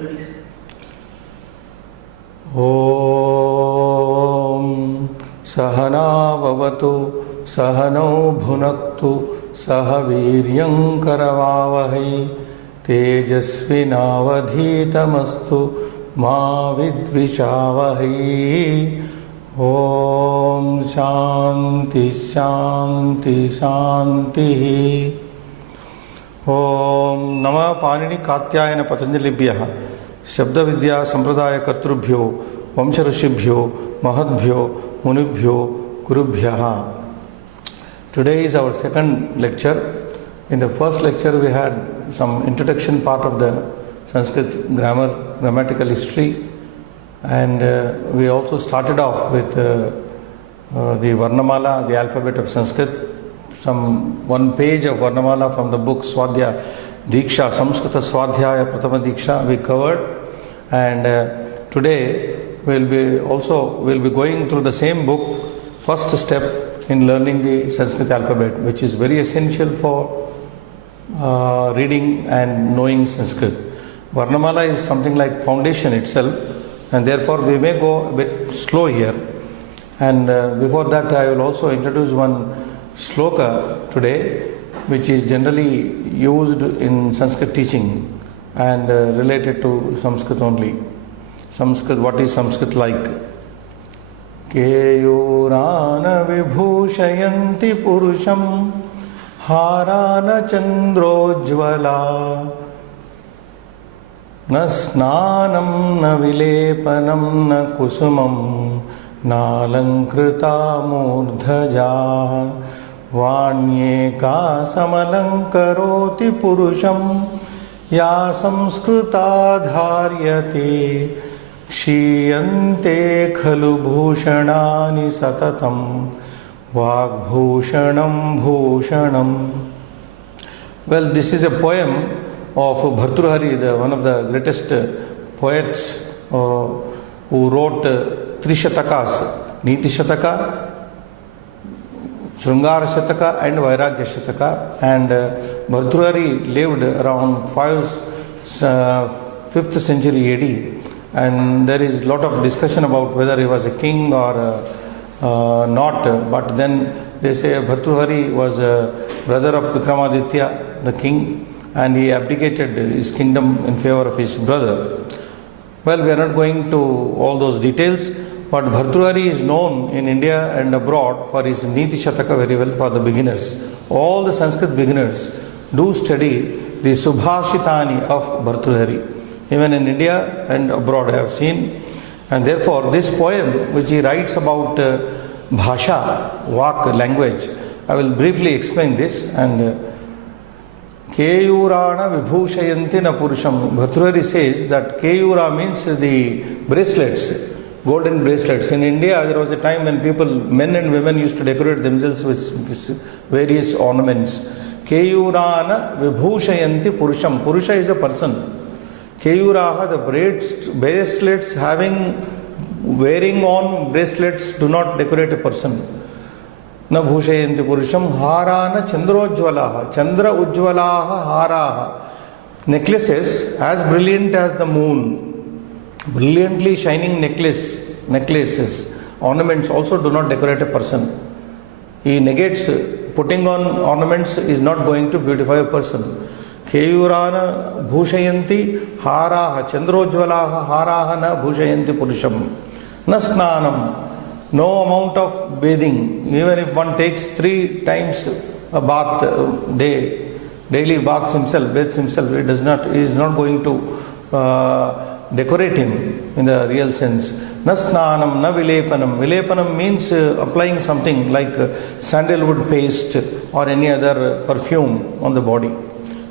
Om Sahana Bhavatu Sahano Bhunaktu Sahaviryam Karavavahai Tejasvinavadhitamastu Ma Vidvishavahai. Om Shanti Shanti Shanti. Om Nama Panini Katyayana Patanjalibhyah Shabda Vidya Sampradaya Katrubhyo Vamsharashibhyo Mahadbhyo Munibhyo Gurubhyah. Today is our second lecture. In the first lecture we had some introduction part of the Sanskrit grammatical history, and we also started off with the Varnamala, the alphabet of Sanskrit, some one page of Varnamala from the book Swadhyaya Diksha, Samskrita Swadhyaya Pratama Diksha we covered, and today we'll be going through the same book, first step in learning the Sanskrit alphabet, which is very essential for reading and knowing Sanskrit. Varnamala is something like foundation itself, and therefore we may go a bit slow here. And before that I will also introduce one sloka today, which is generally used in Sanskrit teaching and related to Sanskrit only. Sanskrit, what is Sanskrit like? Keyurana vibhushayanti purusham harana chandrojvala na snanam na vilepanam na kusumam na alankrita murdhaja vanyeka samalankaroti purusham ya samskrita dharyate kshiyante khalu bhushanani satatam vagbhushanam bhushanam. Well, this is a poem of Bhartrhari, one of the greatest poets who wrote Trishataka's, Niti Shataka, Srungara Shataka and Vairagya Shataka. And Bhartrhari lived around 5th century AD, and there is a lot of discussion about whether he was a king or not, but then they say Bhartrhari was a brother of Vikramaditya, the king, and he abdicated his kingdom in favor of his brother. Well, we are not going to all those details, but Bhartrhari is known in India and abroad for his Niti Shataka very well for the beginners. All the Sanskrit beginners do study the Subhashitani of Bhartrhari. Even in India and abroad I have seen. And therefore this poem which he writes about Bhasha, Vak, language, I will briefly explain this. And Keyurana vibhushayanti na purusham. Bhartrhari says that Keyura means the bracelets, golden bracelets. In India there was a time when people, men and women, used to decorate themselves with various ornaments. Keyurana vibhushayanti purusham. Purusha is a person. Keyuraha, the bracelets wearing on bracelets do not decorate a person. Na bhushayanti purusham harana chandrojvalaha. Chandra ujvalaha haraha. Necklaces as brilliant as the moon, brilliantly shining necklaces, ornaments also do not decorate a person. He negates putting on ornaments is not going to beautify a person. Keyurana bhushayanti haraha chandrojvalaha haraha na bhushayanti purusham. Na snanam, no amount of bathing, even if one takes 3 times a bath daily bathes himself, he is not going to decorate him in the real sense. Na snanam, na vilepanam. Vilepanam means applying something like sandalwood paste or any other perfume on the body.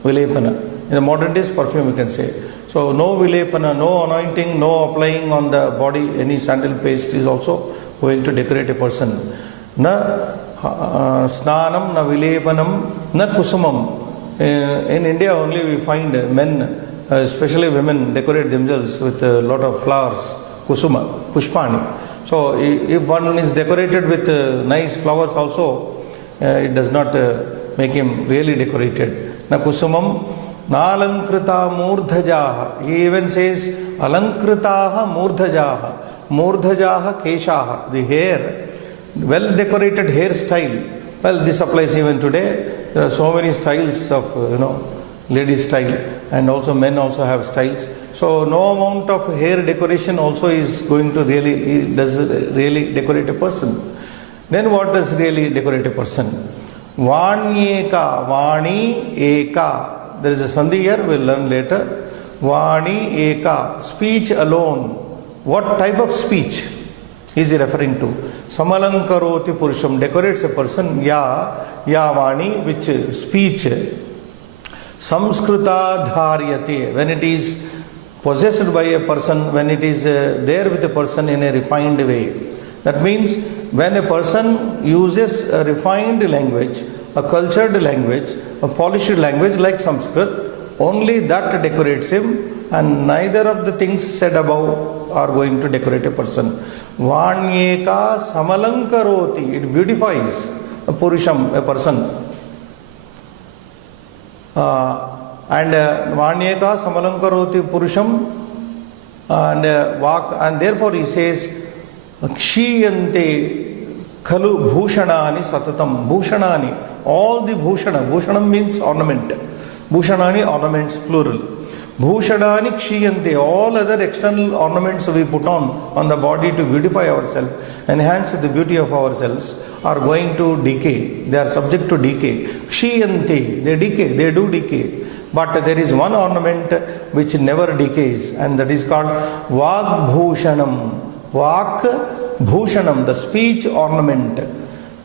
Vilepana. In the modern days, perfume you can say. So no vilepana, no anointing, no applying on the body any sandal paste is also going to decorate a person. Na snanam, na vilepanam, na kusumam. In India only we find men, especially women, decorate themselves with a lot of flowers, kusuma, pushpani. So if one is decorated with nice flowers also, it does not make him really decorated. Na kusumam Nalankrita murdhajaha. He even says alankritaha murdhajaha. Murdhajaha keshaha. The hair, well decorated hairstyle. Well, this applies even today. There are so many styles of, ladies style, and also men also have styles. So no amount of hair decoration also is going to really decorate a person. Then what does really decorate a person? Vanyeka, Vani Eka. There is a sandhi here, we'll learn later. Vani Eka, speech alone. What type of speech is he referring to? Samalankaroti Purusham, decorates a person. Ya Vani, which speech. Samskrita Dharyate, when it is possessed by a person, when it is there with a person in a refined way. That means when a person uses a refined language, a cultured language, a polished language like Sanskrit, only that decorates him, and neither of the things said above are going to decorate a person. Vanyeka Samalankaroti, it beautifies a Purusham, a person. And Vanyeka Samalankaroti Purusham, and therefore he says Kshiyante Khalu Bhushanani Satatam. Bhushanani, all the Bhushanam means ornament. Bhushanani, ornaments plural. Bhushanani Kshiyante, all other external ornaments we put on the body to beautify ourselves, enhance the beauty of ourselves, are going to decay. They are subject to decay. Kshiyante, they decay, they do decay. But there is one ornament which never decays, and that is called Vak Bhushanam. Vak Bhushanam, the speech ornament,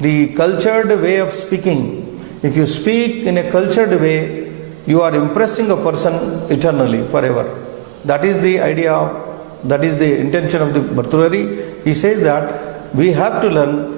the cultured way of speaking. If you speak in a cultured way, you are impressing a person eternally, forever. That is the idea, that is the intention of the Bhartrihari. He says that we have to learn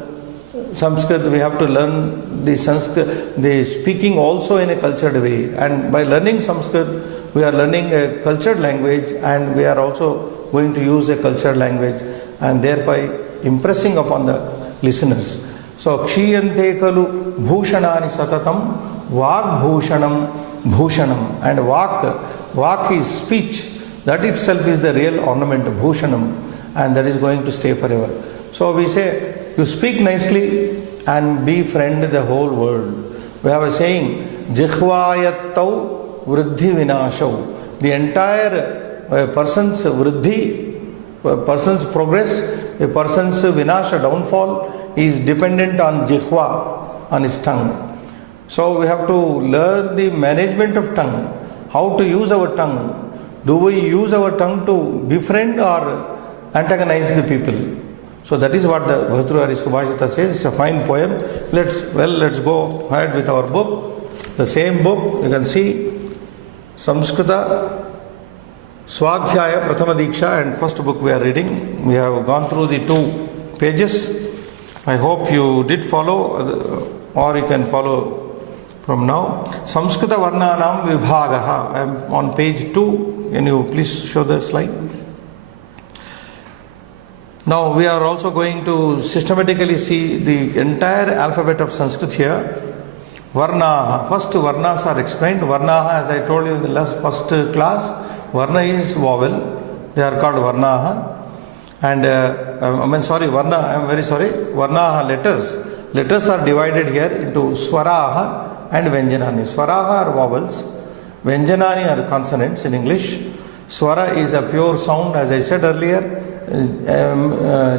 Sanskrit, we have to learn the Sanskrit, the speaking also in a cultured way. And by learning Sanskrit, we are learning a cultured language, and we are also going to use a cultured language, and thereby impressing upon the listeners. So, Kshiyante Kalu Bhushanani Satatam, Vak Bhushanam Bhushanam. And Vak is speech. That itself is the real ornament, Bhushanam, and that is going to stay forever. So we say, you speak nicely and befriend the whole world. We have a saying, Jikhvayattau Vriddhi Vinashau. The entire person's Vriddhi, a person's progress, a person's Vinasha, downfall, is dependent on Jikhva, on his tongue. So we have to learn the management of tongue, how to use our tongue. Do we use our tongue to befriend or antagonize the people? So that is what the Bhartrihari Subhashita says. It's a fine poem. Let's go ahead with our book. The same book, you can see, Samskrita Swadhyaya Prathama Diksha, and first book we are reading. We have gone through the 2 pages. I hope you did follow, or you can follow from now. Samskrita Varnanam Vibhagaha. I am on page 2. Can you please show the slide? Now we are also going to systematically see the entire alphabet of Sanskrit here. Varnaha. First Varnas are explained. Varnaha, as I told you in the first class, Varna is vowel. They are called Varnaha. And Varna, I am very sorry. Varnaha, letters. Letters are divided here into Swaraha and Vyanjanani. Swaraha are vowels. Vyanjanani are consonants in English. Swara is a pure sound, as I said earlier,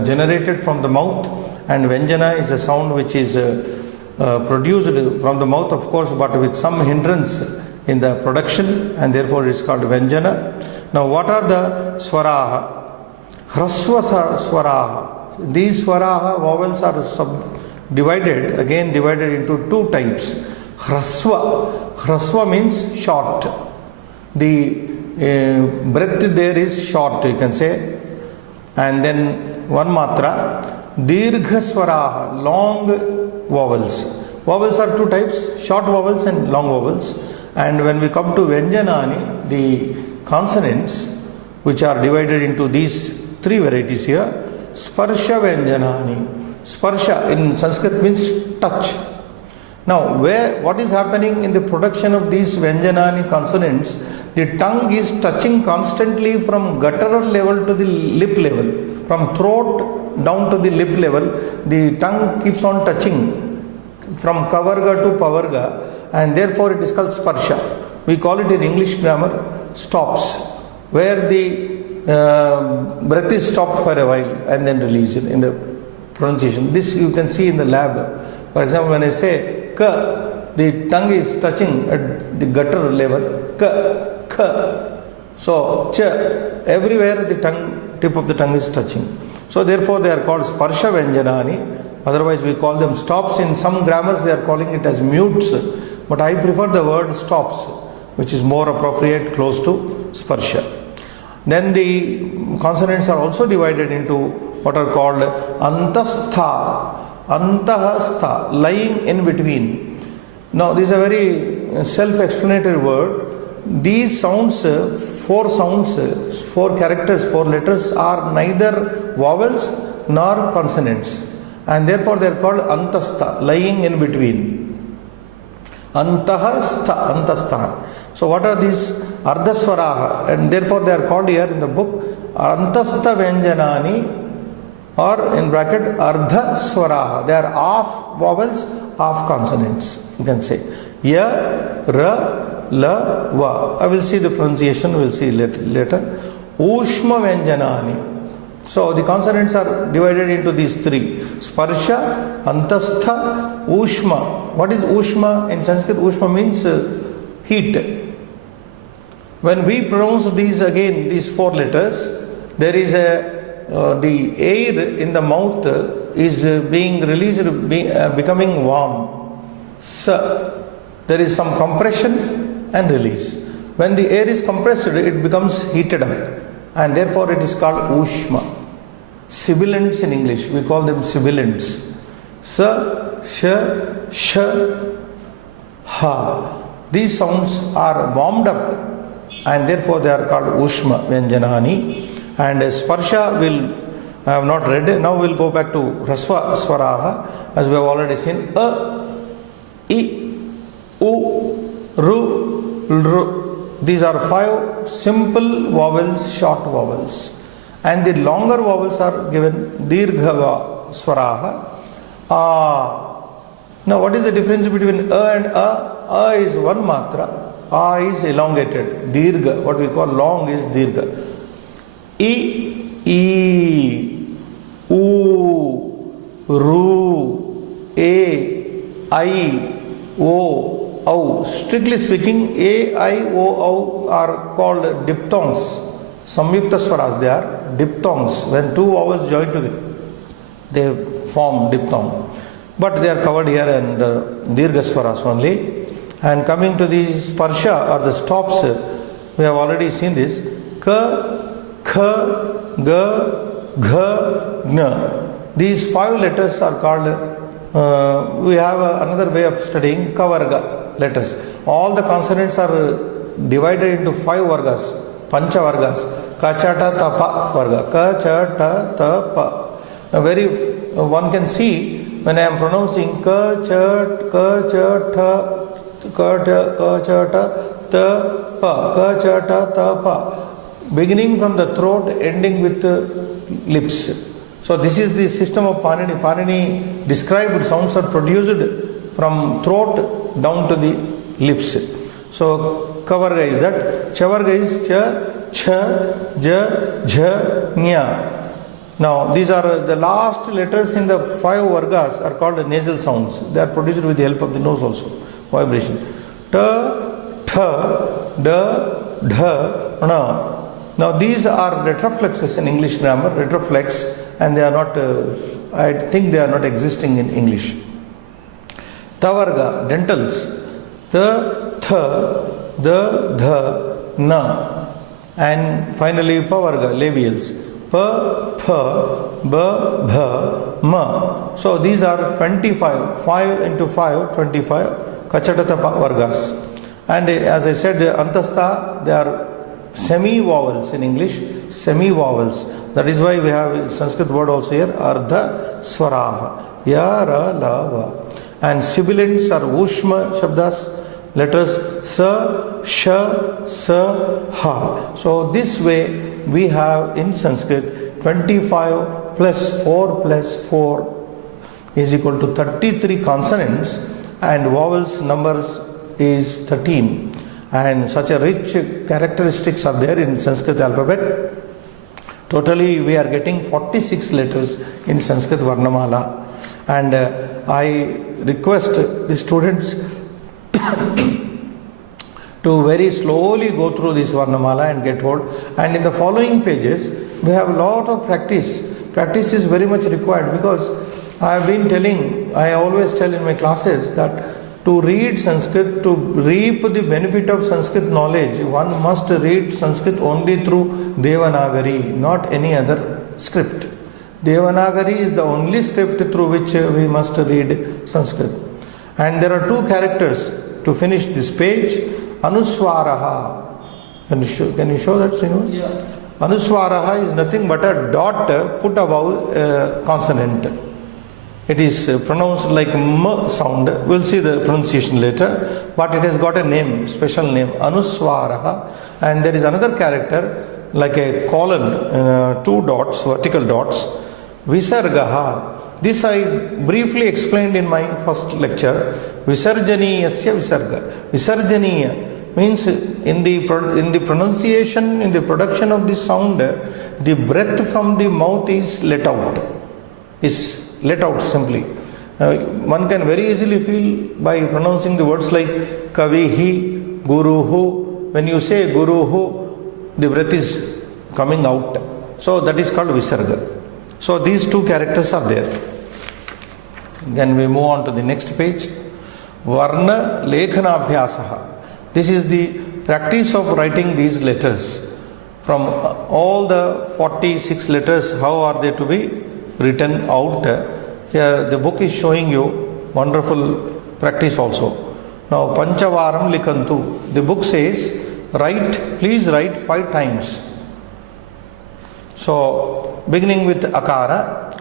generated from the mouth, and Vyanjana is a sound which is produced from the mouth, of course, but with some hindrance in the production, and therefore it is called Vyanjana. Now what are the Swaraha? Hraswa Swaraha. These Swaraha vowels are divided into 2 types. Hraswa means short. The breath there is short, you can say. And then one matra, Dirgha Swaraha, long vowels. Vowels are 2 types, short vowels and long vowels. And when we come to Vyanjanani, the consonants, which are divided into these 3 varieties here, Sparsha Vyanjanani. Sparsha in Sanskrit means touch. Now, what is happening in the production of these Vyanjanani consonants? The tongue is touching constantly from guttural level to the lip level. From throat down to the lip level, the tongue keeps on touching from kavarga to pavarga, and therefore it is called sparsha. We call it in English grammar stops, where the breath is stopped for a while and then released in the pronunciation. This you can see in the lab. For example, when I say ka, the tongue is touching at the gutter level. Ka, ka. So cha, everywhere the tip of the tongue is touching. So therefore they are called sparsha vyanjanani. Otherwise we call them stops. In some grammars they are calling it as mutes. But I prefer the word stops, which is more appropriate, close to sparsha. Then the consonants are also divided into what are called antastha, antahastha, lying in between. Now this is a very self-explanatory word. These sounds, four characters, four letters are neither vowels nor consonants, and therefore they are called antastha, lying in between. Antahastha, antastha. So what are these? Ardhaswaraha, and therefore they are called here in the book antastha vyanjanani, or in bracket ardhaswaraha. They are half vowels, half consonants, you can say. Ya, ra, la, va. I will see the pronunciation, we will see later. Ushma vyanjanani. So the consonants are divided into these three: sparsha, antastha, ushma. What is ushma? In Sanskrit, ushma means heat. When we pronounce these four letters, there is the air in the mouth is being released, becoming warm. So there is some compression and release. When the air is compressed, it becomes heated up, and therefore it is called ushma. Sibilants in English, we call them sibilants. Sa, sh, sh, ha. These sounds are warmed up, and therefore they are called ushma vyanjanani. And sparsha I have not read. Now we will go back to rasva swaraha, as we have already seen. A, I, U, Ru, Lru. These are 5 simple vowels, short vowels. And the longer vowels are given dirgha swaraha. Now what is the difference between a and a? A is one matra, a is elongated. Dirgha, what we call long, is dirgha. I, U, Ru, E, I, O, Au. Strictly speaking, A, I, O, Au are called diphthongs. Samyukta swaras, they are diphthongs. When two vowels join together, they form diphthong. But they are covered here in dirgha swaras only. And coming to the sparsha or the stops, we have already seen this. Ka, kha, ga, gha, gna. These 5 letters are called, we have another way of studying kavarga letters. All the consonants are divided into 5 vargas, pancha vargas. Ka, cha, ta, ta, pa varga. Ka, cha, ta, ta, pa. Now one can see when I am pronouncing ka, cha, ta, ka, cha, ta, pa, ka, cha, ta, pa, beginning from the throat, ending with the lips. So this is the system of Panini. Panini described sounds are produced from throat down to the lips. So kavarga is that. Chavarga is cha, cha, ja, jha, nya. Now these are the last letters in the 5 vargas are called nasal sounds. They are produced with the help of the nose also. Vibration. Ta, tha, da, dha, na. Now these are retroflexes in English grammar, retroflex, and they are not, I think they are not existing in English. Tavarga, dentals. Ta, tha, da, dha, na. And finally Pavarga, labials. Pa, pa, ba, bha, ma. So these are 25, 5 into 5, 25 Kachatata vargas. And as I said, the antastha, they are semi-vowels in English, semi-vowels. That is why we have a Sanskrit word also here, ardha swaraha. Ya, ra, la, va. And sibilants are ushma shabdas, letters sa, sha, sa, ha. So this way we have in Sanskrit 25 plus 4 plus 4 is equal to 33 consonants, and vowels numbers is 13. And such a rich characteristics are there in Sanskrit alphabet. Totally we are getting 46 letters in Sanskrit Varnamala. And I request the students to very slowly go through this Varnamala and get hold. And in the following pages, we have a lot of practice. Practice is very much required, because I have been telling, I always tell in my classes that to read Sanskrit, to reap the benefit of Sanskrit knowledge, one must read Sanskrit only through Devanagari, not any other script. Devanagari is the only script through which we must read Sanskrit. And there are two characters to finish this page. Anuswaraha. Can you show that, Srinivas? Yeah. Anuswaraha is nothing but a dot put above consonant. It is pronounced like M sound. We'll see the pronunciation later. But it has got a name, special name, Anuswaraha. And there is another character like a colon, two dots, vertical dots. Visargaha. This I briefly explained in my first lecture. Visarjaniyasya visarga. Visarjaniya means in the pronunciation, in the production of this sound, the breath from the mouth is let out. Is let out simply. One can very easily feel by pronouncing the words like kavihi, guruhu. When you say guruhu, the breath is coming out. So that is called visarga. So these two characters are there. Then we move on to the next page. Varna lekhanabhyasaha. This is the practice of writing these letters. From all the 46 letters, how are they to be written out? Here the book is showing you wonderful practice also. Now Panchavaram Likantu. The book says, please write 5 times. So beginning with Akara,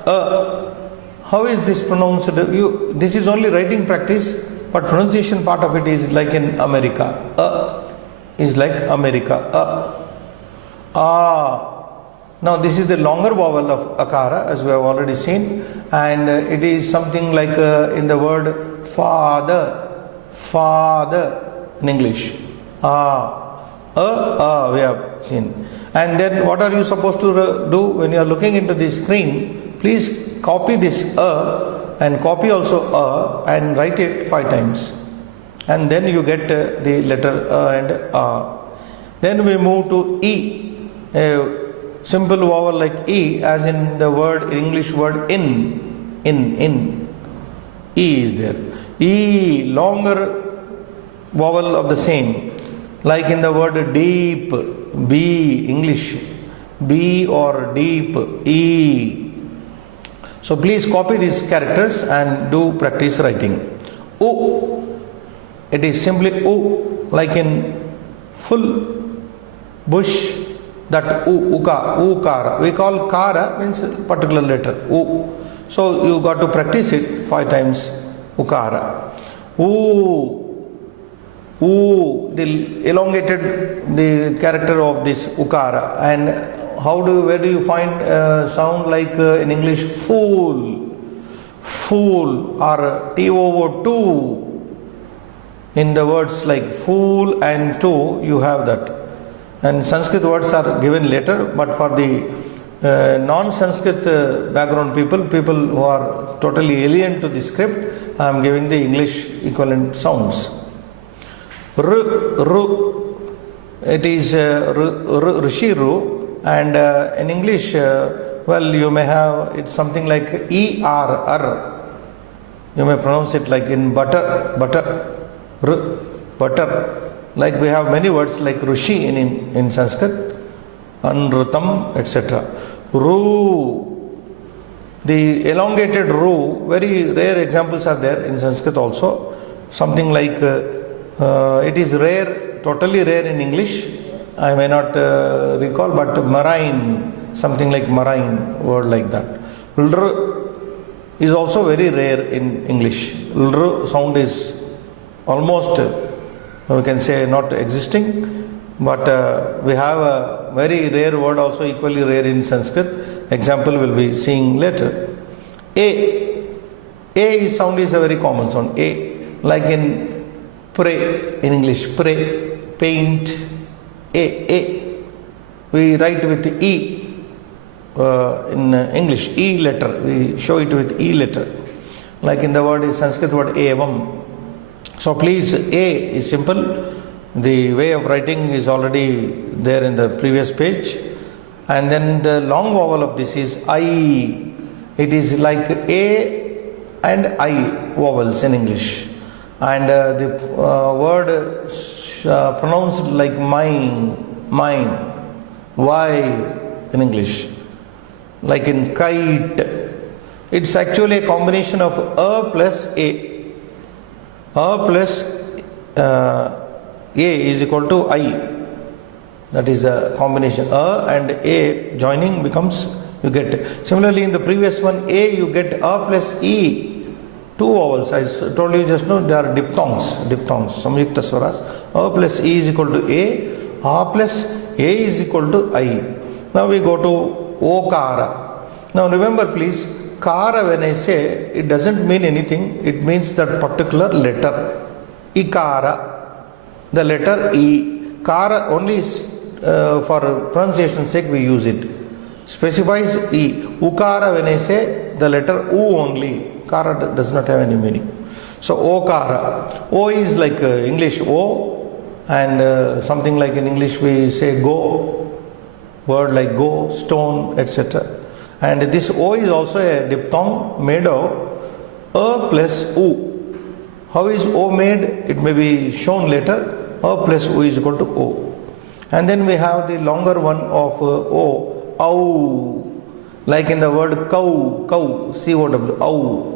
how is this pronounced? This is only writing practice, but pronunciation part of it is like in America. Is like America. Now this is the longer vowel of Akara, as we have already seen, and it is something like in the word father in English. We have seen. And then what are you supposed to do when you are looking into the screen? Please copy this and copy also and write it 5 times. And then you get the letter and Then we move to E. Simple vowel like E, as in the word, English word in. E is there. E, longer vowel of the same. Like in the word deep, B, English. B or deep, E. So please copy these characters and do practice writing. U, it is simply U, like in full bush. That ukara. We call kara means particular letter. U. So you got to practice it 5 times. Ukara. The elongated the character of this ukara. And where do you find sound like in English fool or TOO2. In the words like fool and to, you have that. And Sanskrit words are given later, but for the non-Sanskrit background people who are totally alien to the script, I am giving the English equivalent sounds. It is Rishiru, and in English, you may have it's something like ER. You may pronounce it like in butter. Like we have many words like Rushi in Sanskrit, Anrutam, etc. Ru, the elongated Ru, very rare examples are there in Sanskrit also. Something like, it is rare, totally rare in English, I may not recall, but marine, something like marine, word like that. is also very rare in English. R sound is almost, we can say, not existing, but we have a very rare word also equally rare in Sanskrit. Example we'll be seeing later. A sound is a very common sound. A, like in pray in English, pray, paint. A. We write with E. In English, E letter, we show it with E letter, like in the word is Sanskrit word evam. So please, A is simple, the way of writing is already there in the previous page, and then the long vowel of this is I. It is like A and I vowels in English, and the word pronounced like mine, Y in English. Like in kite, it's actually a combination of A plus A. A plus A is equal to I. That is a combination. A and A joining becomes, you get. Similarly, in the previous one, A, you get A plus E. Two vowels. I told you just now, they are diphthongs, samyukta swaras. A plus E is equal to A plus A is equal to I. Now we go to Okara. Now remember please, Kara, when I say, it doesn't mean anything, it means that particular letter. Ikara, the letter E. Kara only is, for pronunciation sake we use it. Specifies E. Ukara, when I say, the letter U only. Kara does not have any meaning. So Okara. O is like English O, and something like in English we say go. Word like go, stone, etc. And this O is also a diphthong made of A plus U. How is O made? It may be shown later. A plus U is equal to O. And then we have the longer one of O, Au. Like in the word cow, C-O-W, Au.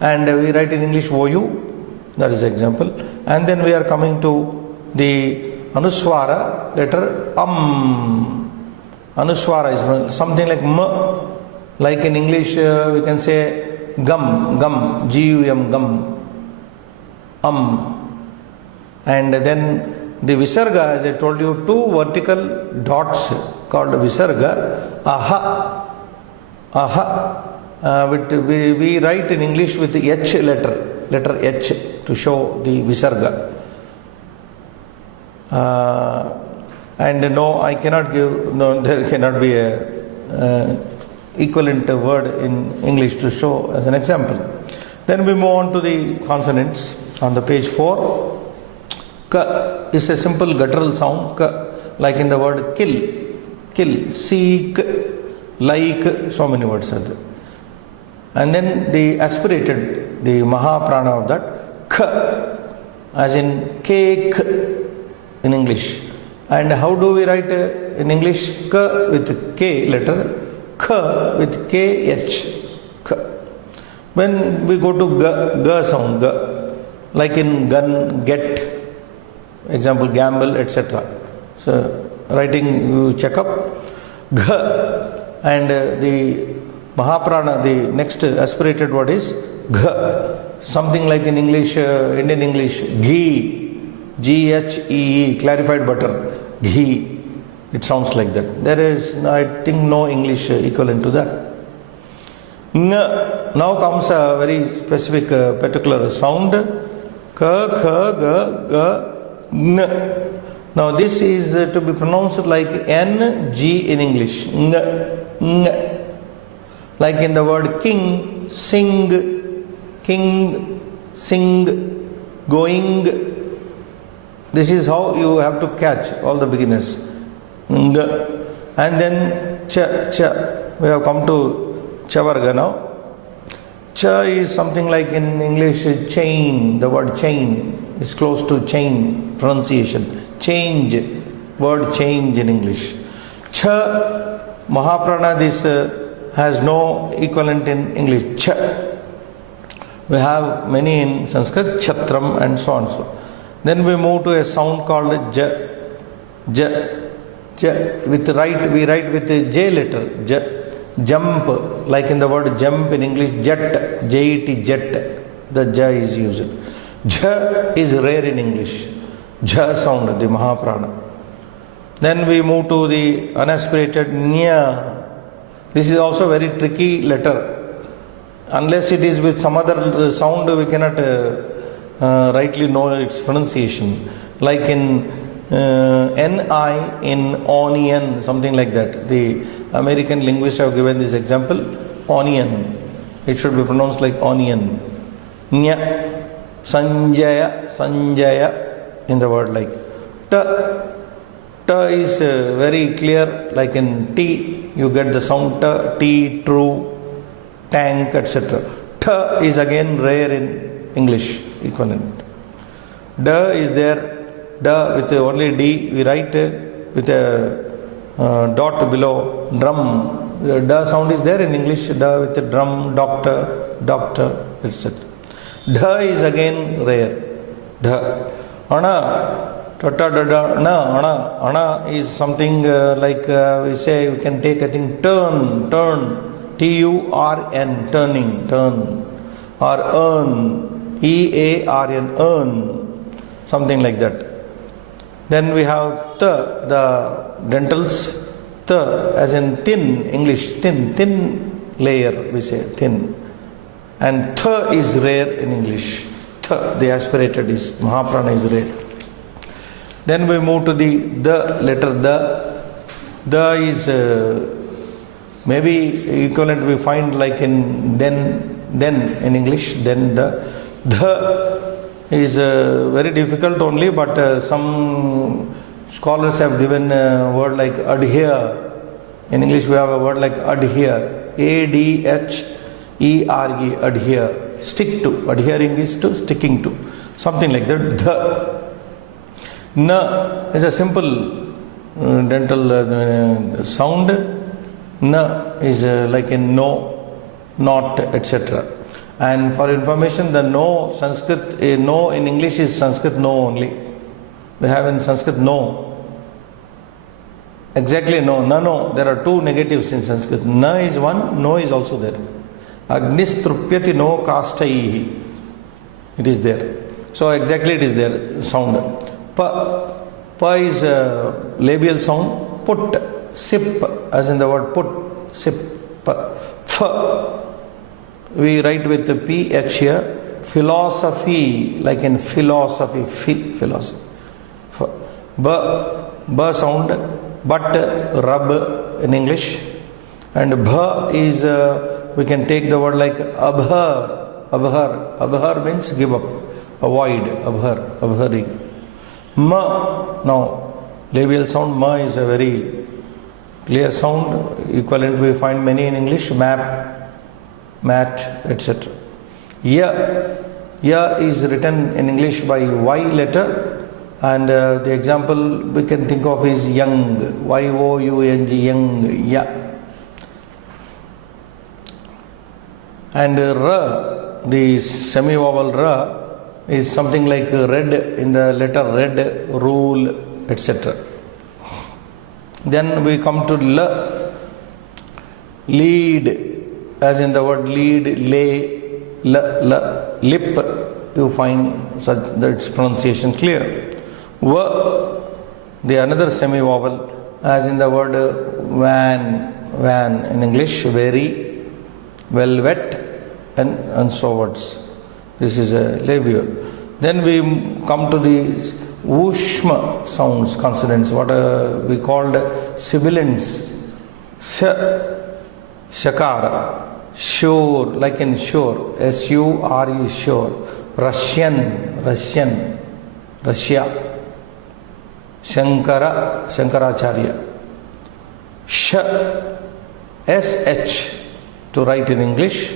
And we write in English OU, that is the example. And then we are coming to the Anuswara letter Anuswara is something like M. Like in English, we can say gum, G-U-M, gum. And then the Visarga, as I told you, two vertical dots called Visarga, aha. We write in English with the H letter H to show the Visarga. And no, I cannot give, no, there cannot be a equivalent word in English to show as an example. Then we move on to the consonants on the page 4. Ka is a simple guttural sound, ka, like in the word kill, seek, like, so many words are there. And then the aspirated, the Mahaprana of that, ka, as in cake in English. And how do we write in English? K with K letter, K with KH. K. When we go to G sound, G, like in gun, get, example gamble, etc. So writing, you check up G, and the Mahaprana, the next aspirated word is G. Something like in English, Indian English, ghee. G-H-E-E, clarified butter, ghee. It sounds like that. There is, I think, no English equivalent to that. N. Now comes a very specific particular sound. K, K, G, G, N. Now this is to be pronounced like N, G in English. N, N. Like in the word king, sing, going. This is how you have to catch all the beginners. And then cha. We have come to chavarga now. Cha is something like in English chain. The word chain is close to chain pronunciation. Change. Word change in English. Cha, Mahaprana, this has no equivalent in English. Cha. We have many in Sanskrit, Chatram and so on. So. Then we move to a sound called J. With right, we write with the J letter. J. Jump, like in the word jump in English, jet, J-E-T, jet, the ja is used. Ja is rare in English. Ja sound, the Mahaprana. Then we move to the unaspirated nya. This is also a very tricky letter. Unless it is with some other sound, we cannot rightly know its pronunciation. Like in N-I in onion, something like that. The American linguists have given this example, onion. It should be pronounced like onion. Nya, Sanjaya, Sanjaya, in the word like. Ta, ta is very clear, like in T, you get the sound ta, T, true, tank, etc. Ta is again rare in English equivalent. Da is there. Da with only D, we write with a dot below, drum. Da sound is there in English, da with a drum, doctor, doctor, etc. Da is again rare. Da. Ana, ta ta da da, na, ana. Ana is something like we say, we can take, I think, turn, turn, T-U-R-N, turning, turn. Or earn, E-A-R-N, earn, something like that. Then we have the dentals, as in thin, English, thin layer, we say, thin. And is rare in English. The aspirated is, Mahaprana is rare. Then we move to the letter the is maybe equivalent we find like in then in English, then the is very difficult only, but some scholars have given a word like adhere. In English we have a word like adhere, A-D-H-E-R-E, adhere, stick to, adhering is to, sticking to, something like that. The na is a simple dental sound. Na is like in no, not, etc. And for information, the no Sanskrit, no in English is Sanskrit no only. We have in Sanskrit no. Exactly no, no. There are two negatives in Sanskrit. Na is one, no is also there. Agnistrupyati no kastaihi. It is there. So exactly it is there, sound. Pa is labial sound. Put, sip, as in the word put, sip. F. We write with the PH here. Philosophy, like in philosophy, philosophy. B sound, but rub in English. And bha is, we can take the word like abhar. Abhar means give up, avoid, abharing. Ma, now labial sound, ma is a very clear sound. Equivalent we find many in English, map, mat, etc. Ya is written in English by Y letter, and the example we can think of is young, Y-O-U-N-G, young, ya. And ra, the semi-vowel ra, is something like red, in the letter red, rule, etc. Then we come to la, lead, as in the word lead, lay, lip, you find such that its pronunciation clear. Va, the another semi-vowel, as in the word van in English, very, velvet, and so words. This is a labial. Then we come to these ushma sounds, consonants, what we called sibilants. Shakara, sure, like in sure, S-U-R-E, sure. Russian, Russia. Shankaracharya. S-H to write in English.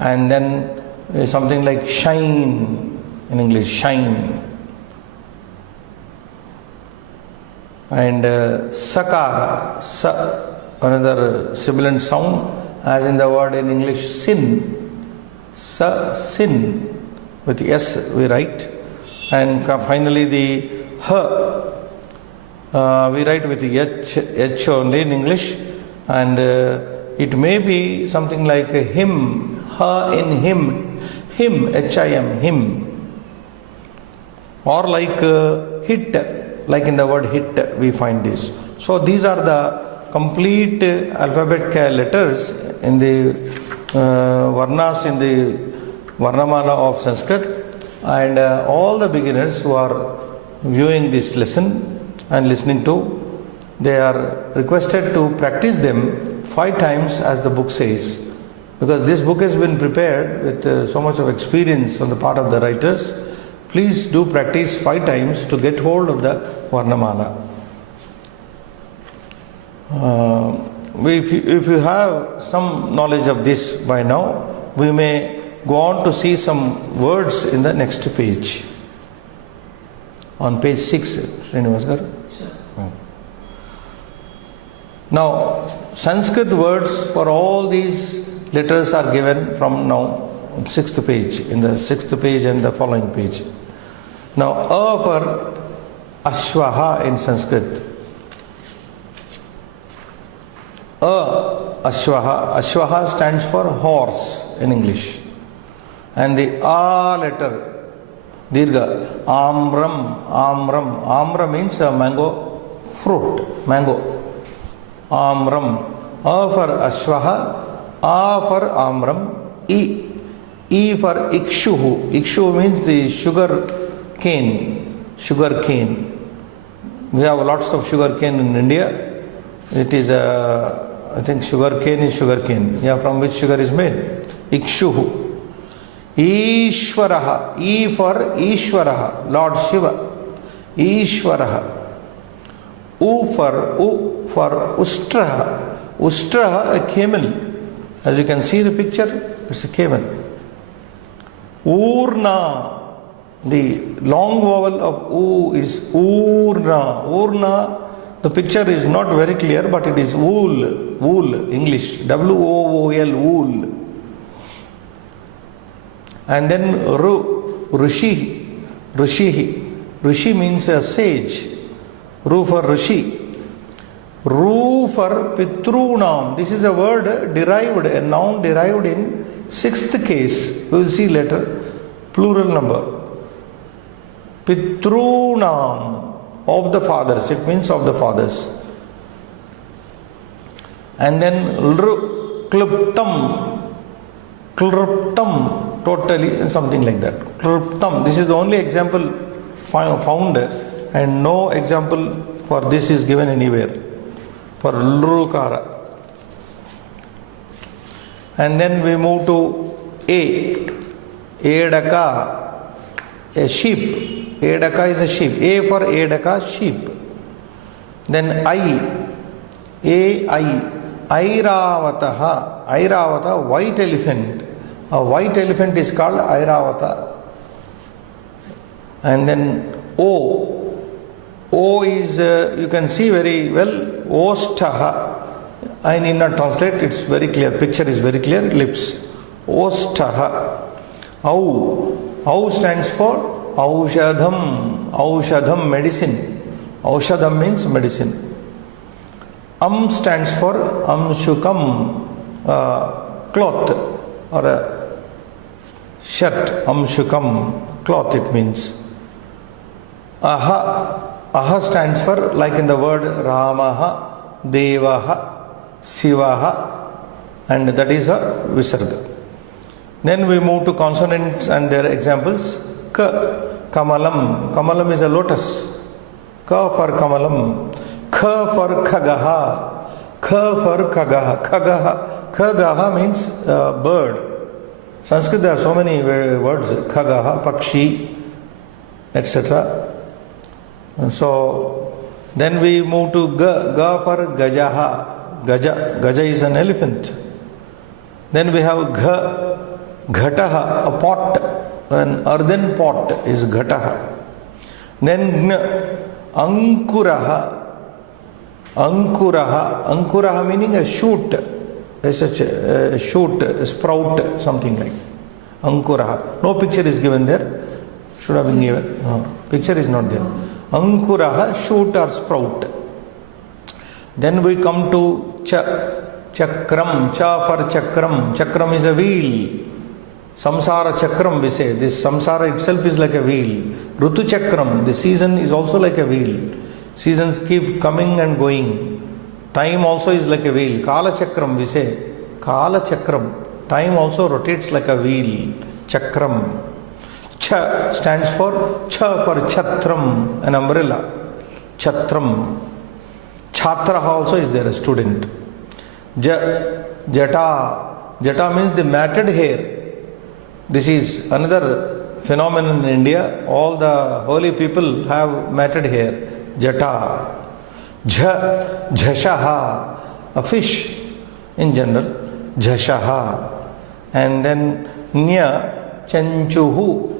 And then something like shine in English, shine. And sakara, another sibilant sound, as in the word in English sin. Sin, with S we write. And finally the we write with H only in English. And it may be something like a him, ha in him, him, H-I-M, him. Or like hit, like in the word hit, we find this. So these are the complete alphabet letters in the varnas in the Varnamala of Sanskrit, and all the beginners who are viewing this lesson and listening to, they are requested to practice them 5 times as the book says, because this book has been prepared with so much of experience on the part of the writers. Please do practice 5 times to get hold of the Varnamala. If you have some knowledge of this by now, we may go on to see some words in the next page. On page 6, Srinivas garu. Sure. Now, Sanskrit words for all these letters are given from now, 6th page, in the 6th page and the following page. Now, A for Ashwaha in Sanskrit. Ashwaha. Ashwaha stands for horse in English. And the A letter, Dirgha, Amram, Amram. Amra means a mango fruit, mango. Amram. A for Ashwaha, A for Amram, E for Ikshuhu. Ikshuhu means the sugar cane. Sugar cane. We have lots of sugar cane in India. It is I think sugar cane is sugar cane. Yeah, from which sugar is made? Ikshuhu. Ishwaraha. E for Ishwaraha, Lord Shiva. Ishwaraha. U for Ustraha. Ustraha, a camel. As you can see the picture, it's a camel. Urna. The long vowel of U is Urna. Urna, the picture is not very clear, but it is wool. Wool, English. W-O-O-L, wool. And then Rishi. Rishi means a sage. Ru for Rishi. Ru for Pitrunam. This is a word derived, a noun derived in 6th case. We will see later. Plural number. Pitrunam, of the fathers. It means of the fathers. And then Kluptam. Kluptam, totally something like that. Kluptam. This is the only example found, and no example for this is given anywhere. For Lrukara. And then we move to A. Edaka, a sheep. Edaka is a sheep. A for Edaka, sheep. Then I. Airavataha. Airavata, white elephant. A white elephant is called Airavata. And then O. O is, you can see very well, Ostaha. I need not translate, it's very clear. Picture is very clear, lips. Ostaha. Au. Au stands for Aushadham. Aushadham, medicine. Aushadham means medicine. Stands for Amshukam, cloth or a shirt. Amshukam, cloth it means. Aha stands for, like in the word Ramaha, Devaha, Sivaha, and that is a Visarga. Then we move to consonants and their examples. Ka, Kamalam. Kamalam is a lotus. Ka for Kamalam. Kha for Khagaha. Kha for Khagaha. Khagaha means bird. Sanskrit there are so many words. Khagaha, Pakshi, etc. So then we move to Ga for Gajaha. Gaja is an elephant. Then we have Ghataha, a pot. An earthen pot is Ghataha. Then Ankuraha. Ankuraha meaning a shoot. Such a shoot, a sprout, something like Ankuraha. No picture is given there. Should have been given. No, picture is not there. Ankuraha, shoot or sprout. Then we come to Cha. Chakram, cha for chakram. Chakram is a wheel. Samsara chakram we say. This samsara itself is like a wheel. Rutu chakram, the season is also like a wheel. Seasons keep coming and going. Time also is like a wheel. Kala chakram we say. Kala chakram. Time also rotates like a wheel. Chakram. Cha stands for cha for chatram, an umbrella. Chatram. Chhatra also is there, a student. Jata. Jata means the matted hair. This is another phenomenon in India. All the holy people have matted hair. Jata. Jhashaha. A fish in general. Jhashaha. And then Nya. Chanchuhu.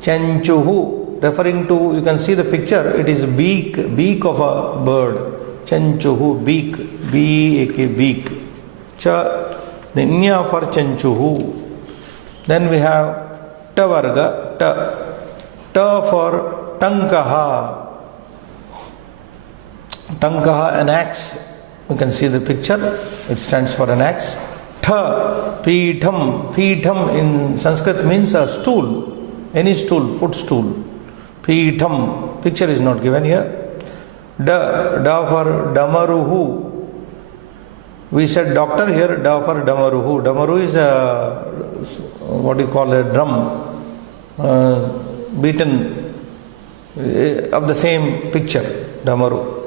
Chanchuhu. Referring to, you can see the picture, it is beak of a bird. Chanchuhu, beak. B-A-K, beak. Cha. The Nya for Chanchuhu. Then we have ta varga, ta for tankaha. Tankaha, an axe. You can see the picture, it stands for an axe. Ta, pitham. Pitham in Sanskrit means a stool, any stool, footstool. Pitham, picture is not given here. Da for damaruhu. We said doctor, here da for damaruhu. Damaru is a, what you call a drum, beaten of the same picture, damaru.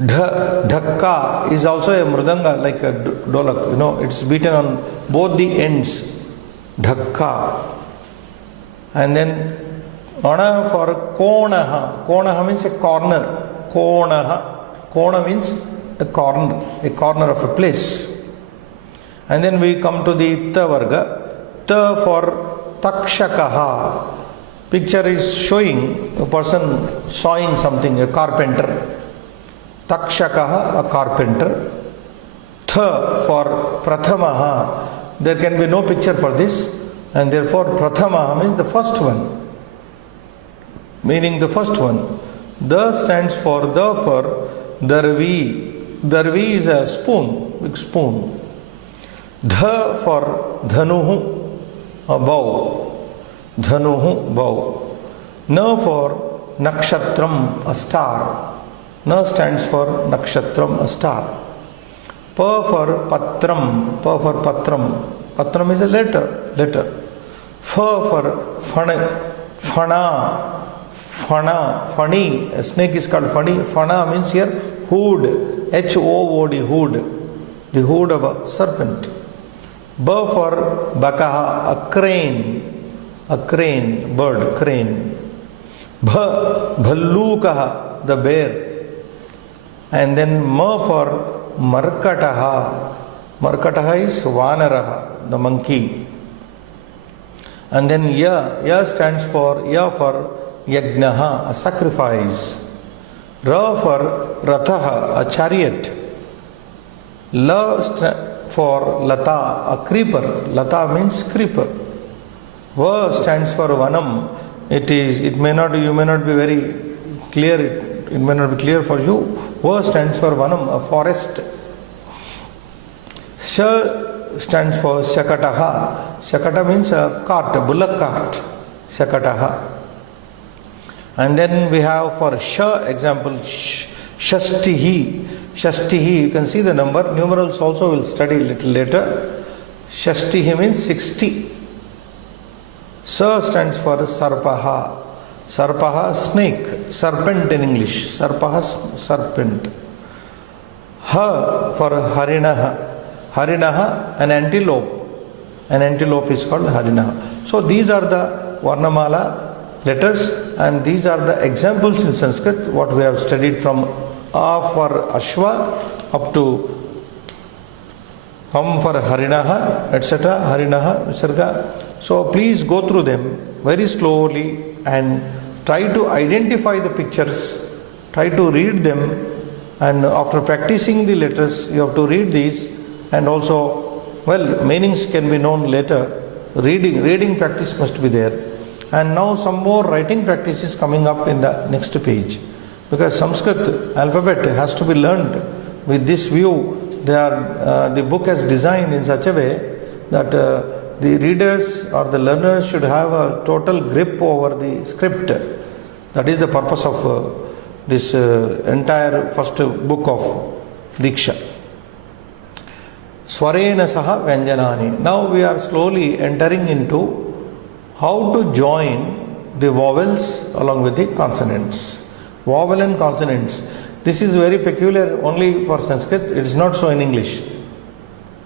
Dhakka is also a mridanga, like a dolak, it's beaten on both the ends. Dhakka. And then Ana for konaha. Konaha means a corner. Konaha. Kona means a corner of a place. And then we come to the ta varga. Ta for takshakaha. Picture is showing a person sawing something, a carpenter. Takshakaha, a carpenter. Tha for prathamaha. There can be no picture for this, and therefore prathamaha means the first one. Meaning the first one. Da stands for darvi. Darvi is a spoon, big spoon. Dha for dhanuhu, a bow. Dhanuhu, bow. Na for nakshatram, a star. Na stands for nakshatram, a star. Pa for patram. Pa for patram. Patram is a letter. Fa for fana. Fani. A snake is called fani. Fana means here hood. H-O-O-D, hood. The hood of a serpent. Ba for bakaha, a crane. A crane, bird, crane. Bhallukaha, the bear. And then ma for markataha. Markataha is vanaraha, the monkey. And then ya stands for yagnaha, a sacrifice. Ra for rathaha, a chariot. La for lata, a creeper. Lata means creeper. Va stands for vanam. You may not be very clear. It may not be clear for you. Va stands for vanam, a forest. Sha stands for shakataha. Shakata means a cart, a bullock cart. Shakataha. And then we have for sha example, shashtihi. Shashtihi, you can see the number. Numerals also we'll study a little later. Shashtihi means 60. Sa stands for sarpaha. Sarpaha, snake. Serpent in English. Sarpaha, serpent. Ha for harinaha. Harinaha, an antelope. An antelope is called harinaha. So these are the Varnamala letters, and these are the examples in Sanskrit what we have studied from A for Ashwa up to Ham for Harinaha, etc. Harinaha, Visarga. So please go through them very slowly and try to identify the pictures, try to read them, and after practicing the letters you have to read these, and also, meanings can be known later. Reading practice must be there. And now some more writing practice is coming up in the next page, because Sanskrit alphabet has to be learned with this view the book is designed in such a way that the readers or the learners should have a total grip over the script. That is the purpose of this entire first book of Diksha. Swarena saha vyanjanani. Now we are slowly entering into how to join the vowels along with the consonants. Vowel and consonants. This is very peculiar only for Sanskrit. It is not so in English.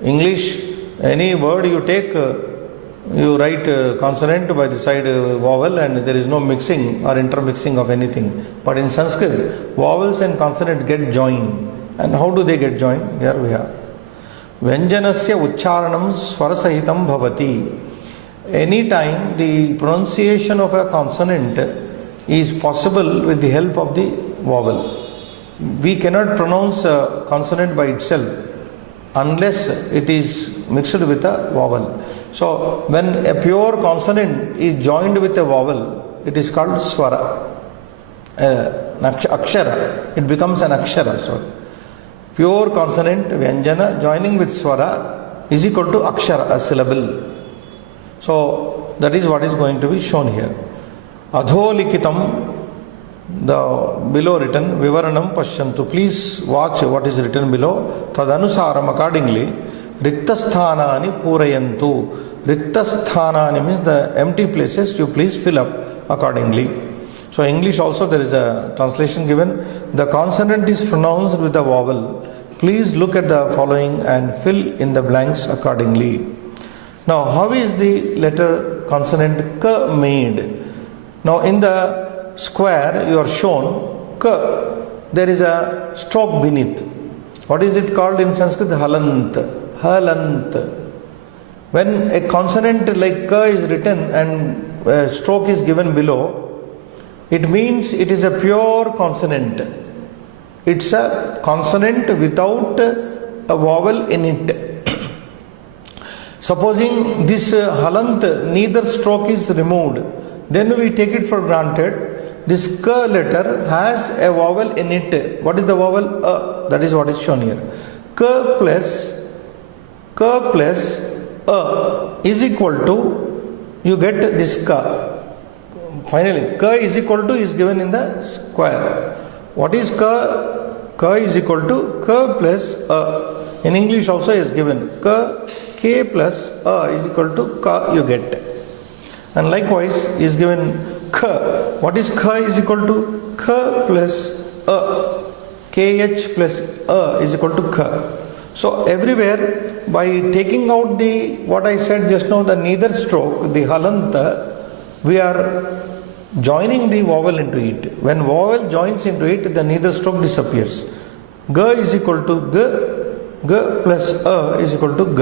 English, any word you take, you write consonant by the side vowel, and there is no mixing or intermixing of anything. But in Sanskrit, vowels and consonants get joined. And how do they get joined? Here we are. Vyanjanasya uccharanam swarasahitam bhavati. Anytime the pronunciation of a consonant is possible with the help of the vowel. We cannot pronounce a consonant by itself unless it is mixed with a vowel. So when a pure consonant is joined with a vowel, it is called swara. Akshara. It becomes an akshara. So pure consonant, vyanjana, joining with swara is equal to akshara, a syllable. So that is what is going to be shown here. Adholikitam, the below written, Vivaranam Pashyantu. Please watch what is written below. Tadanusaram, accordingly, Riktasthanani Purayantu. Riktasthanani means the empty places, you please fill up accordingly. So English also there is a translation given. The consonant is pronounced with a vowel. Please look at the following and fill in the blanks accordingly. Now how is the letter consonant K made? Now in the square you are shown K. There is a stroke beneath. What is it called in Sanskrit? Halant. Halant. When a consonant like K is written and a stroke is given below, it means it is a pure consonant. It's a consonant without a vowel in it. Supposing this halant, neither stroke is removed, then we take it for granted this K letter has a vowel in it. What is the vowel? That is what is shown here. K plus is equal to, you get this K. Finally, K is equal to is given in the square. What is K? K is equal to K plus A. In English also is given K plus A is equal to K, you get. And likewise is given K. What is K is equal to? K plus A. KH plus A is equal to K. So everywhere by taking out the, what I said just now, the neither stroke, the halanta, we are joining the vowel into it. When vowel joins into it, the neither stroke disappears. G is equal to G, G plus A is equal to G.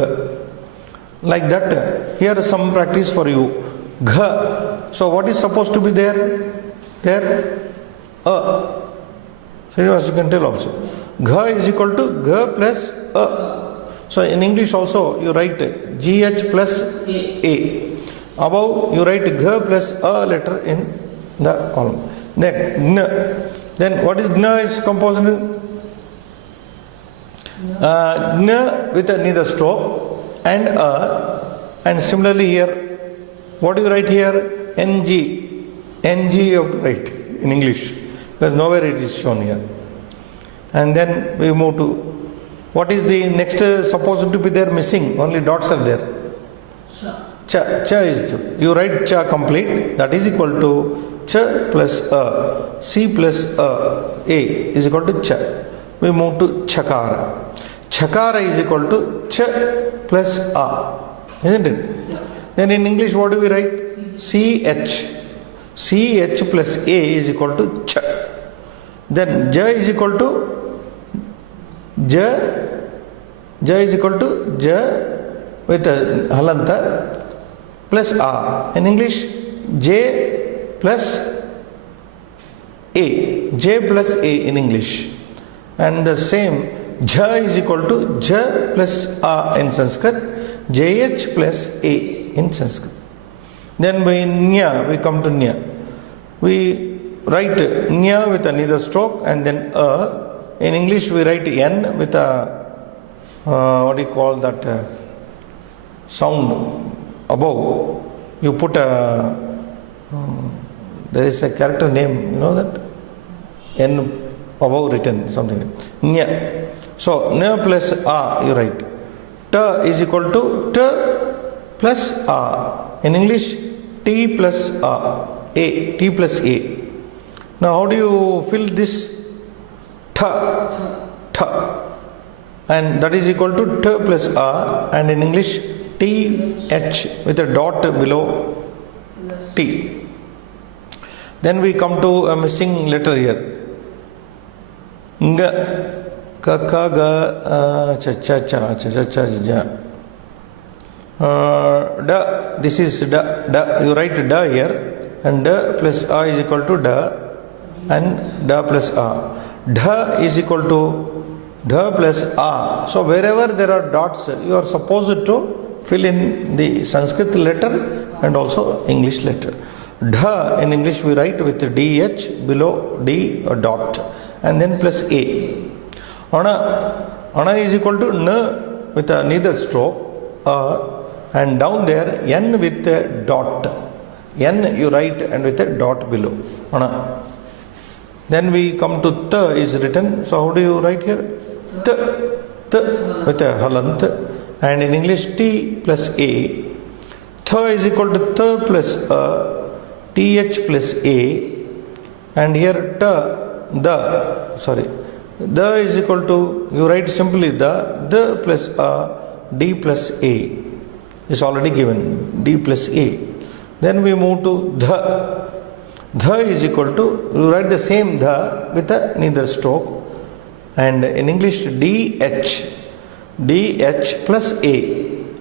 Like that, here is some practice for you. G. So what is supposed to be there? There, A. So as you can tell also. G is equal to G plus A. So in English also you write GH plus A. Above you write G plus A letter in the column. Next, Gn. Then what is Gn is composed in? Gn with a neither stroke and A. And similarly here, what do you write here? NG. NG you have to write in English, because nowhere it is shown here. And then we move to, what is the next supposed to be there missing? Only dots are there. Cha. Cha is, you write cha complete, that is equal to cha plus a. C plus a is equal to cha. We move to chakara. Chakara is equal to cha plus a. Isn't it? Yeah. Then in English what do we write? CH. CH plus A is equal to cha. Then J is equal to J is equal to J with a halanta plus A. In English, J plus A. J plus A in English. And the same, J is equal to J plus A in Sanskrit, JH plus A in Sanskrit. Then by Nya, we come to Nya. We write Nya with a neither stroke and then A. In English we write N with a what do you call that sound above, you put a, there is a character name, you know that? N above written, something like that. Nya. So, N plus A, you write. T is equal to T plus A. In English, T plus A. T plus A. Now, how do you fill this? T. And that is equal to T plus A. And in English, T, H with a dot below T. Then we come to a missing letter here. Ng, ka, ka, ga, cha, cha, cha, cha, cha, cha, ja. Da, this is da, da. You write da here, and da plus a is equal to da, and da plus a. Da is equal to da plus a. So wherever there are dots, you are supposed to fill in the Sanskrit letter and also English letter. Da in English we write with dh, below d a dot, and then plus a. Ana is equal to n with a neither stroke, and down there n with a dot. N you write and with a dot below. Ana. Then we come to th is written. So how do you write here? Th with a halant, and in English t plus a. Th is equal to th plus a, th plus a, and here the is equal to, you write simply the plus a, d plus a is already given, d plus a. Then we move to the is equal to, you write the same the with a neither stroke, and in English dh plus a.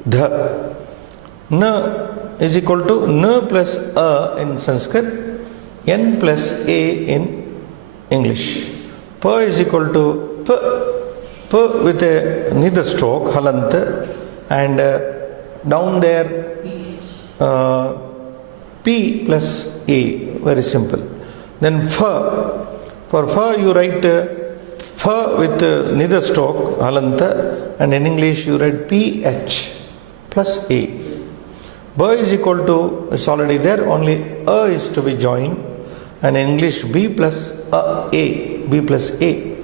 The n is equal to n plus a in Sanskrit, n plus a in English. P is equal to p with a neither stroke, halant, and down there p plus a, very simple. Then for you write f with neither stroke, halant, and in English you write ph plus a. B is equal to, it's already there, only a is to be joined, and in English b plus a, b plus a.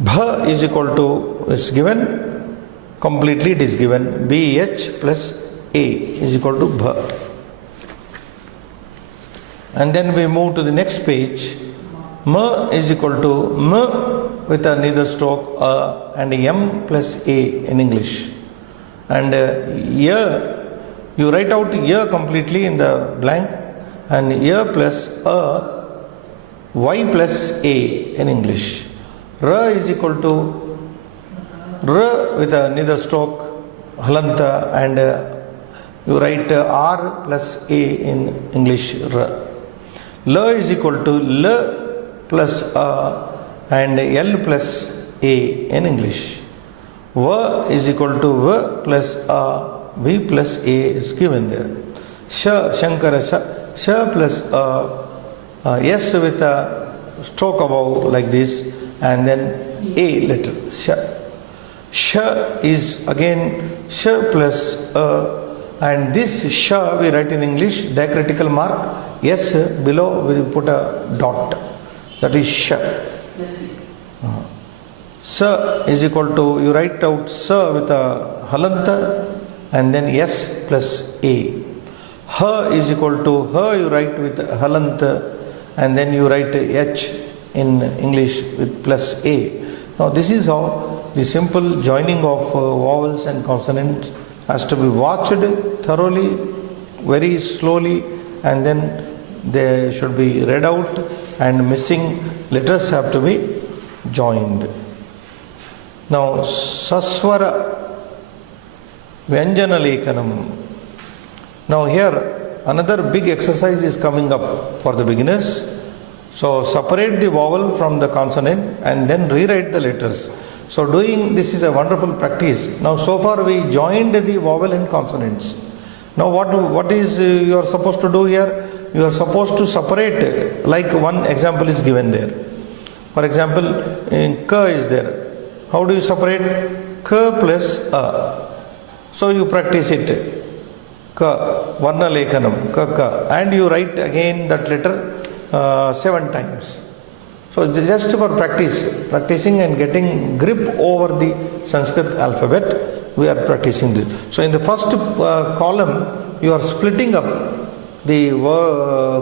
Bha is equal to, it's given, completely it is given, bh plus a is equal to bha. And then we move to the next page. M is equal to m with a neither stroke, and m plus a in English. And ya, you write out ya completely in the blank, and ya plus a, y plus a in English. R is equal to r with a neither stroke, halanta, and you write r plus a in English, r. L is equal to l plus a, and l plus a in English. V is equal to v plus a, v plus a is given there. Sh, Shankara, sh plus a, s with a stroke above like this, and then a letter, sh. Sh is again sh plus a, and this sh we write in English diacritical mark, s below we put a dot, that is sh. Sa is equal to, you write out sa with a halanta, and then s plus a. Ha is equal to, ha you write with halanta, and then you write h in English with plus a. Now this is how the simple joining of vowels and consonants has to be watched thoroughly, very slowly, and then they should be read out, and missing letters have to be joined. Now saswara vyanjana lekanam. Now here another big exercise is coming up for the beginners. So separate the vowel from the consonant and then rewrite the letters. So doing this is a wonderful practice. Now so far we joined the vowel and consonants. Now what is you are supposed to do here? You are supposed to separate, like one example is given there. For example, in ka is there. How do you separate? K plus A. So you practice it. Ka, Varna Lekhanam, Ka, Ka. And you write again that letter 7 times. So just for practicing and getting grip over the Sanskrit alphabet, we are practicing this. So in the first column, you are splitting up the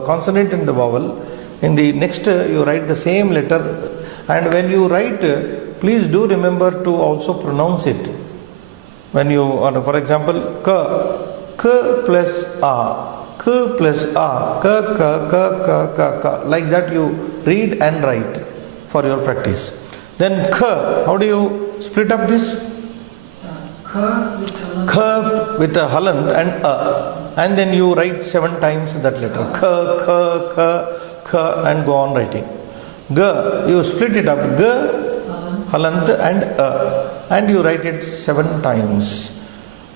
consonant and the vowel. In the next, you write the same letter. And when you write, please do remember to also pronounce it. When you, for example, K plus A, K plus A, K, like that you read and write for your practice. Then K, how do you split up this? K with a halant and A. And then you write 7 times that letter. K, and go on writing. G, you split it up. G, halant and A. And you write it 7 times.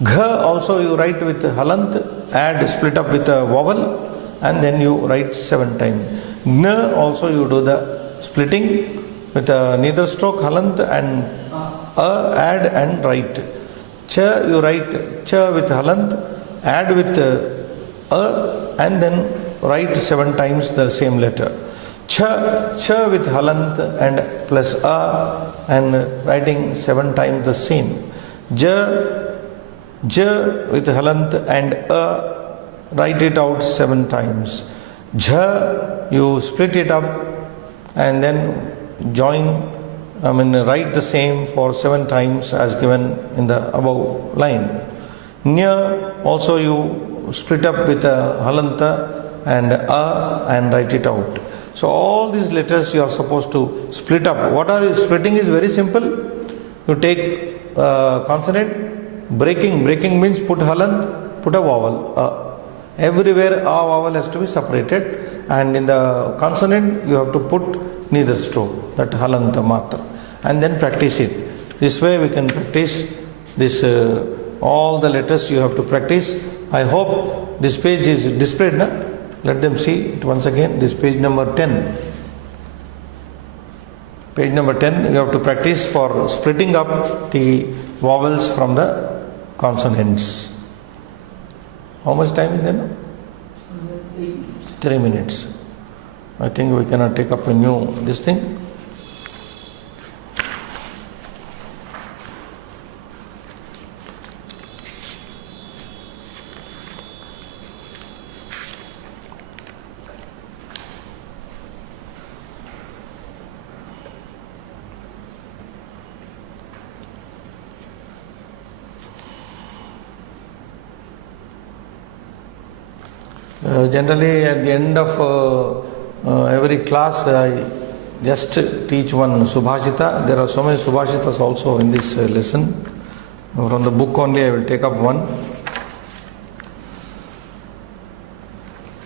Gh also you write with halant, add, split up with a vowel, and then you write 7 times. Gn also you do the splitting with a neither stroke, halant and a, add and write. Ch you write ch with halant, add with a, and then write 7 times the same letter. Ch with halant and plus a, and writing 7 times the same. J with halant and a, write it out 7 times. Jh, you split it up and then write the same for 7 times as given in the above line. Nya, also you split up with a halanta and a and write it out. So all these letters you are supposed to split up. What are you splitting is very simple. You take consonant, breaking means put halant, put a vowel. Everywhere a vowel has to be separated, and in the consonant you have to put neither stroke, that halanta matra, and then practice it. This way we can practice this, all the letters you have to practice. I hope this page is displayed, na? Let them see it once again. This page number 10. Page number 10, you have to practice for splitting up the vowels from the consonants. How much time is there now? 3 minutes. I think we cannot take up a new this thing. Generally at the end of every class I just teach one subhashita. There are so many subhashitas also in this lesson. From the book only I will take up one.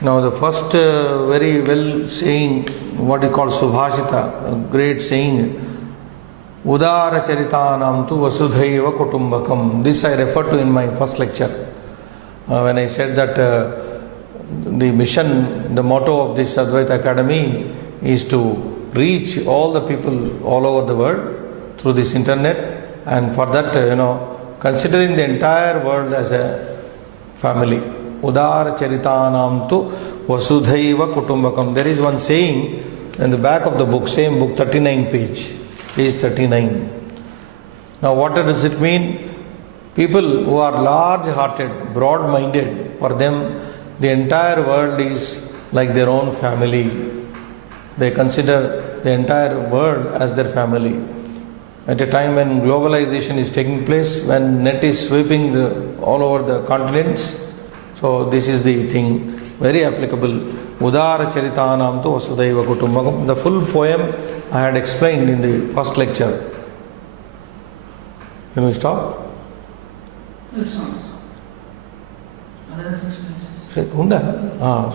Now the first very well saying, what you call subhashita, a great saying, Udara Charitanam tu Vasudhaiva Kutumbakam. This I referred to in my first lecture when I said that the mission, the motto of this Advaita Academy is to reach all the people all over the world through this internet, and for that, considering the entire world as a family. Udara Charitanam tu Vasudhaiva Kutumbakam. There is one saying in the back of the book, same book, 39 page 39. Now what does it mean? People who are large-hearted, broad-minded, for them the entire world is like their own family. They consider the entire world as their family. At a time when globalization is taking place, when net is sweeping all over the continents, so this is the thing, very applicable. Udara Charitanam tu Vasudhaiva Kutumbakam. The full poem I had explained in the first lecture. Can we stop? It's not. Another 6 minutes.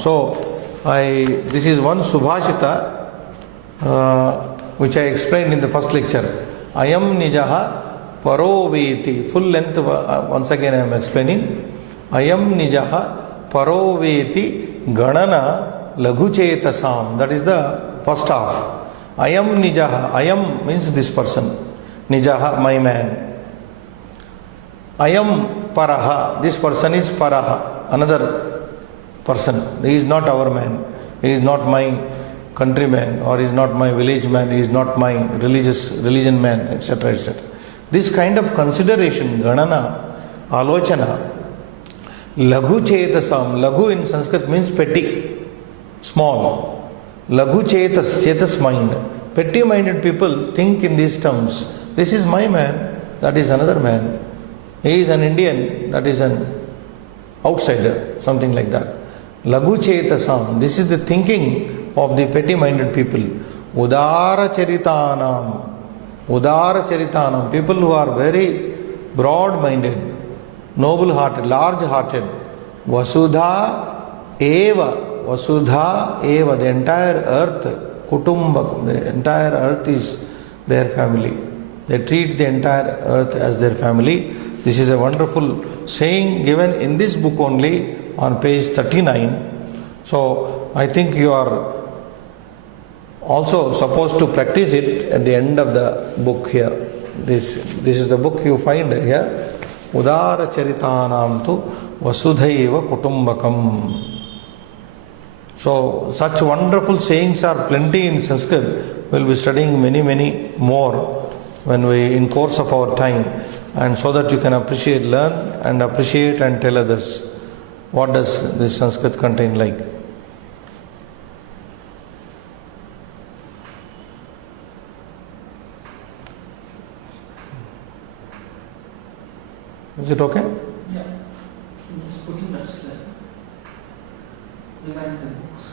So this is one subhashita which I explained in the first lecture. Ayam nijaha paroveti. Full length once again I am explaining. Ayam nijaha paroveti ganana laghuchetasam. That is the first half. Ayam nijaha. Ayam means this person. Nijaha, my man. I am Paraha, this person is Paraha, another person. He is not our man, he is not my countryman, or he is not my village man, he is not my religion man, etc. etc. This kind of consideration, Ganana, Alochana, Laghu Chetasam, Laghu in Sanskrit means petty, small. Laghu Chetas mind. Petty minded people think in these terms. This is my man, that is another man. He is an Indian, that is an outsider, something like that. Laghu Chetasam, this is the thinking of the petty minded people. Udara Charitanam, people who are very broad minded, noble hearted, large hearted. Vasudha Eva, the entire earth, Kutumbak, the entire earth is their family. They treat the entire earth as their family. This is a wonderful saying given in this book only on page 39. So I think you are also supposed to practice it at the end of the book here. This is the book you find here. Udara Charitanam tu Vasudhaiva Kutumbakam. So such wonderful sayings are plenty in Sanskrit. We'll be studying many more when we in course of our time, and so that you can learn and tell others what does this Sanskrit contain like. Is it okay? Yeah. I'm just putting that slide regarding the books.